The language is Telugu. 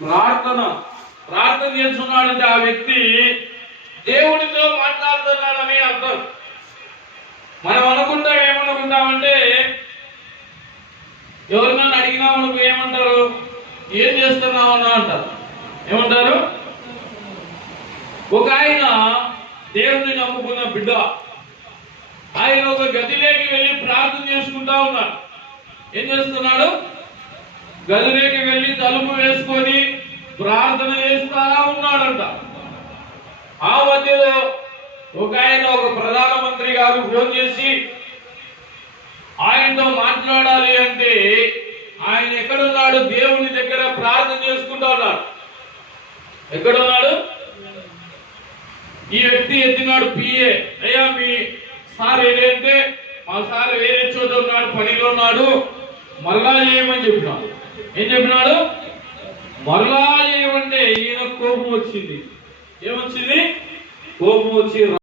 ప్రార్థన చేస్తున్నాడంటే ఆ వ్యక్తి దేవుడితో మాట్లాడుతున్నాడని అర్థం. మనం ఏమనుకుంటామంటే ఎవరినైనా అడిగినా మనకు ఏమంటారు, ఏం చేస్తున్నామన్నా అంటారు. ఏమంటారు? ఒక ఆయన దేవుడిని నమ్ముకున్న బిడ్డ, ఆయన ఒక గదిలోకి వెళ్ళి ప్రార్థన చేసుకుంటా ఉన్నాడు. ఏం చేస్తున్నాడు? గదిలోకి వెళ్ళి తలుపు వేసుకొని ప్రార్థన చేస్తా ఉన్నాడంట. ఆ మధ్యలో ఒక ప్రధానమంత్రి గారు ఫోన్ చేసి ఆయనతో మాట్లాడాలి అంటే ఆయన ఎక్కడున్నాడు? దేవుని దగ్గర ప్రార్థన చేసుకుంటా ఉన్నాడు. ఎక్కడున్నాడు? ఈ వ్యక్తి ఎత్తినాడు పిఏ, అయ్యా మీ సార్ ఏదంటే మా సార్ వేరే చోట ఉన్నాడు, పనిలో ఉన్నాడు, మరలా చేయమని చెప్పినాడు. ఏం చెప్పినాడు? మరలా చేయమంటే ఈయన కోపం వచ్చింది. ఏమొచ్చింది? కోపం వచ్చి